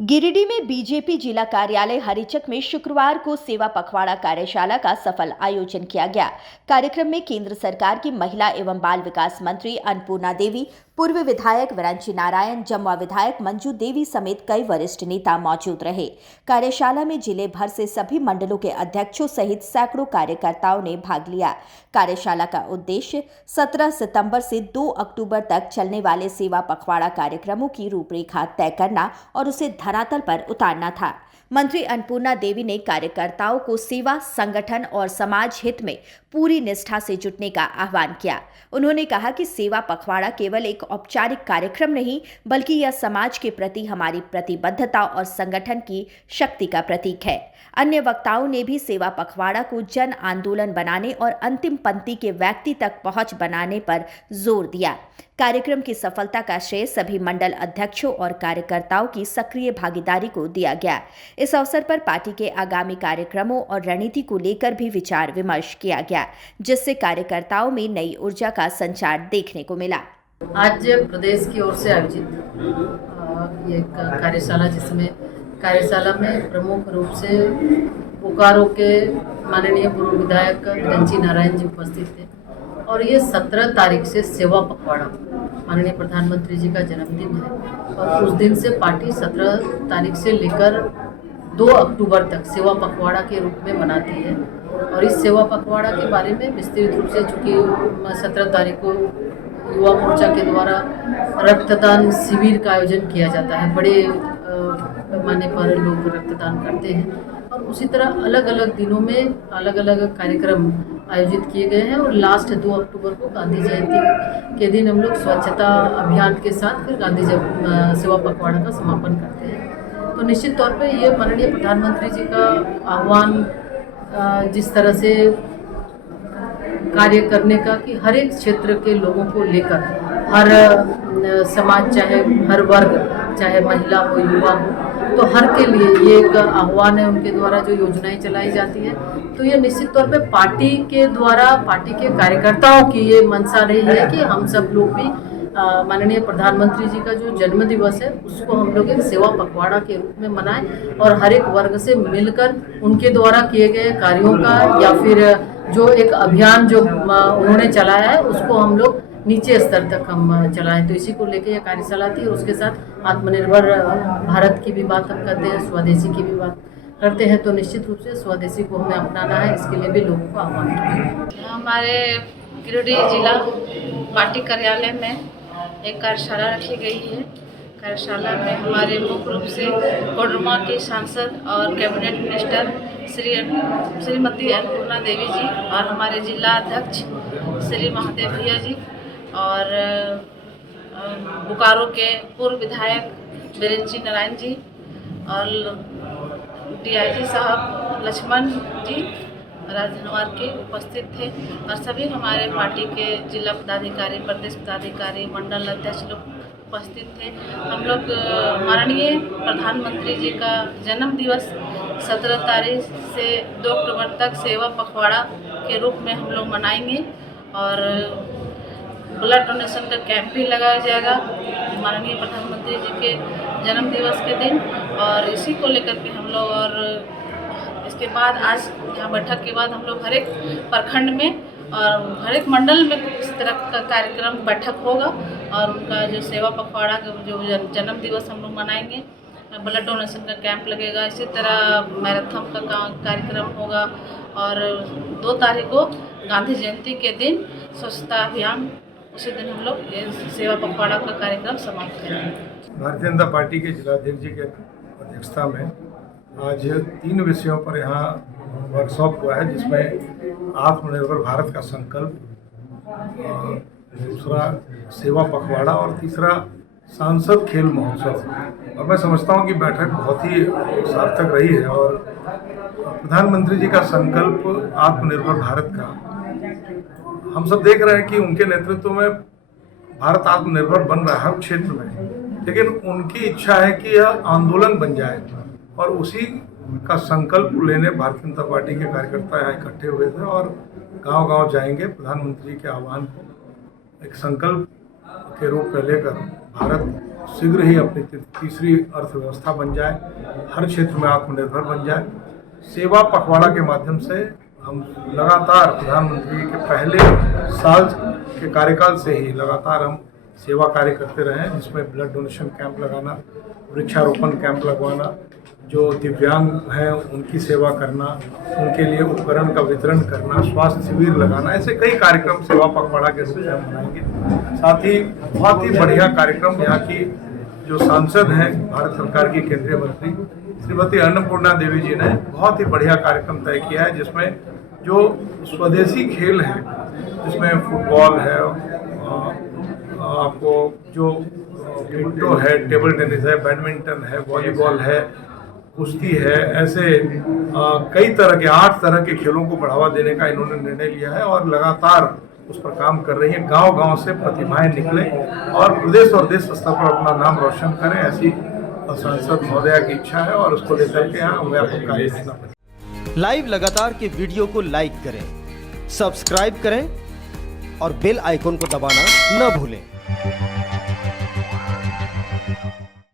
गिरिडीह में बीजेपी जिला कार्यालय हरिचक में शुक्रवार को सेवा पखवाड़ा कार्यशाला का सफल आयोजन किया गया। कार्यक्रम में केंद्र सरकार की महिला एवं बाल विकास मंत्री अन्नपूर्णा देवी, पूर्व विधायक विरंची नारायण, जमुआ विधायक मंजू देवी समेत कई वरिष्ठ नेता मौजूद रहे। कार्यशाला में जिले भर से सभी मंडलों के अध्यक्षों सहित सैकड़ों कार्यकर्ताओं ने भाग लिया। कार्यशाला का उद्देश्य 17 सितंबर से 2 अक्टूबर तक चलने वाले सेवा पखवाड़ा कार्यक्रमों की रूपरेखा तय करना और उसे धरातल पर उतारना था। मंत्री अन्नपूर्णा देवी ने कार्यकर्ताओं को सेवा, संगठन और समाज हित में पूरी निष्ठा से जुटने का आह्वान किया। उन्होंने कहा कि सेवा पखवाड़ा केवल एक औपचारिक कार्यक्रम नहीं, बल्कि यह समाज के प्रति हमारी प्रतिबद्धता और संगठन की शक्ति का प्रतीक है। अन्य वक्ताओं ने भी सेवा पखवाड़ा को जन आंदोलन बनाने और अंतिम पंक्ति के व्यक्ति तक पहुंच बनाने पर जोर दिया। कार्यक्रम की सफलता का श्रेय सभी मंडल अध्यक्षों और कार्यकर्ताओं की सक्रिय भागीदारी को दिया गया। इस अवसर पर पार्टी के आगामी कार्यक्रमों और रणनीति को लेकर भी विचार विमर्श किया गया, जिससे कार्यकर्ताओं में नई ऊर्जा का संचार देखने को मिला। आज प्रदेश की ओर से आयोजित ये कार्यशाला में प्रमुख रूप से बोकारो के माननीय पूर्व विधायक विरंची नारायण जी उपस्थित थे और ये 17 तारीख से सेवा पखवाड़ा माननीय प्रधानमंत्री जी का जन्मदिन है और उस दिन से पार्टी 17 तारीख से लेकर 2 अक्टूबर तक सेवा पखवाड़ा के रूप में मनाती है। और इस सेवा पखवाड़ा के बारे में विस्तृत रूप से, चूँकि 17 तारीख को युवा मोर्चा के द्वारा रक्तदान शिविर का आयोजन किया जाता है, बड़े पैमाने पर लोग रक्तदान करते हैं और उसी तरह अलग अलग दिनों में अलग अलग कार्यक्रम आयोजित किए गए हैं और लास्ट 2 अक्टूबर को गांधी जयंती के दिन हम लोग स्वच्छता अभियान के साथ फिर गांधी सेवा पखवाड़ा का समापन करते हैं। तो निश्चित तौर पे ये माननीय प्रधानमंत्री जी का आह्वान, जिस तरह से कार्य करने का कि हर एक क्षेत्र के लोगों को लेकर, हर समाज, चाहे हर वर्ग, चाहे महिला हो, युवा हो, तो हर के लिए ये एक आह्वान है उनके द्वारा जो योजनाएं चलाई जाती है। तो ये निश्चित तौर पे पार्टी के द्वारा, पार्टी के कार्यकर्ताओं की ये मंशा रही है कि हम सब लोग भी माननीय प्रधानमंत्री जी का जो जन्म दिवस है उसको हम लोग एक सेवा पखवाड़ा के रूप में मनाएं और हर एक वर्ग से मिलकर उनके द्वारा किए गए कार्यों का या फिर जो एक अभियान जो उन्होंने चलाया है उसको हम लोग नीचे स्तर तक हम चलाएं। तो इसी को लेकर यह कार्यशाला थी और उसके साथ आत्मनिर्भर भारत की भी बात हम करते हैं, स्वदेशी की भी बात करते हैं। तो निश्चित रूप से स्वदेशी को हमें अपनाना है, इसके लिए भी लोगों को आह्वान किया। हमारे गिरिडीह जिला पार्टी कार्यालय में एक कार्यशाला रखी गई है। कार्यशाला में हमारे मुख्य रूप से कोडरमा के सांसद और कैबिनेट मिनिस्टर श्रीमती अन्नपूर्णा देवी जी और हमारे जिला अध्यक्ष श्री महादेव भैया जी और बोकारो के पूर्व विधायक विरंची नारायण जी और DIG साहब लक्ष्मण जी राजधनवार के उपस्थित थे और सभी हमारे पार्टी के जिला पदाधिकारी, प्रदेश पदाधिकारी, मंडल अध्यक्ष लोग उपस्थित थे। हम लोग माननीय प्रधानमंत्री जी का जन्म दिवस 17 तारीख से 2 अक्टूबर तक सेवा पखवाड़ा के रूप में हम लोग मनाएंगे और ब्लड डोनेशन का कैंप भी लगाया जाएगा माननीय प्रधानमंत्री जी के जन्म दिवस के दिन। और इसी को लेकर के हम लोग, और इसके बाद आज यहाँ बैठक के बाद हम लोग हर एक प्रखंड में और हर एक मंडल में इस तरह का कार्यक्रम बैठक होगा और उनका जो सेवा पखवाड़ा का जो जन्म दिवस हम लोग मनाएंगे, ब्लड डोनेशन का कैंप लगेगा, इसी तरह मैराथन का कार्यक्रम होगा और 2 तारीख को गांधी जयंती के दिन स्वच्छता अभियान, उसी दिन हम लोग सेवा पखवाड़ा का कार्यक्रम समाप्त करेंगे। भारतीय जनता पार्टी के जिलाध्यक्ष जी के अध्यक्षता में आज 3 विषयों पर यहाँ वर्कशॉप हुआ है, जिसमें आत्मनिर्भर भारत का संकल्प, दूसरा सेवा पखवाड़ा और तीसरा सांसद खेल महोत्सव। और मैं समझता हूँ कि बैठक बहुत ही सार्थक रही है और प्रधानमंत्री जी का संकल्प आत्मनिर्भर भारत का, हम सब देख रहे हैं कि उनके नेतृत्व में भारत आत्मनिर्भर बन रहा है हर क्षेत्र में, लेकिन उनकी इच्छा है कि यह आंदोलन बन जाए और उसी का संकल्प लेने भारतीय जनता पार्टी के कार्यकर्ता यहाँ इकट्ठे हुए थे और गांव-गांव जाएंगे। प्रधानमंत्री के आह्वान को एक संकल्प के रूप में लेकर भारत शीघ्र ही अपनी तीसरी अर्थव्यवस्था बन जाए, हर क्षेत्र में आत्मनिर्भर बन जाए। सेवा पखवाड़ा के माध्यम से हम लगातार प्रधानमंत्री के पहले साल के कार्यकाल से ही लगातार हम सेवा कार्य करते रहे हैं, जिसमें ब्लड डोनेशन कैंप लगाना, वृक्षारोपण कैंप लगवाना, जो दिव्यांग हैं उनकी सेवा करना, उनके लिए उपकरण का वितरण करना, स्वास्थ्य शिविर लगाना, ऐसे कई कार्यक्रम सेवा पखवाड़ा के रूप में हम मनाएंगे। साथ ही बहुत ही बढ़िया कार्यक्रम यहाँ की जो सांसद हैं भारत सरकार की केंद्रीय मंत्री श्रीमती अन्नपूर्णा देवी जी ने बहुत ही बढ़िया कार्यक्रम तय किया है, जिसमें जो स्वदेशी खेल हैं, जिसमें फुटबॉल है, आपको जो पिंटो है, टेबल टेनिस है, बैडमिंटन है, वॉलीबॉल है, कुश्ती है, ऐसे कई तरह के 8 तरह के खेलों को बढ़ावा देने का इन्होंने निर्णय लिया है और लगातार उस पर काम कर रही है। गांव-गांव से प्रतिभाएं निकले और प्रदेश और देश स्तर पर अपना नाम रोशन करें, ऐसी सांसद महोदया की इच्छा है और उसको लेकर के यहाँ व्यापक कार्य करना पड़ेगा। लाइव लगातार के वीडियो को लाइक करें, सब्सक्राइब करें और बेल आइकन को दबाना न भूलें।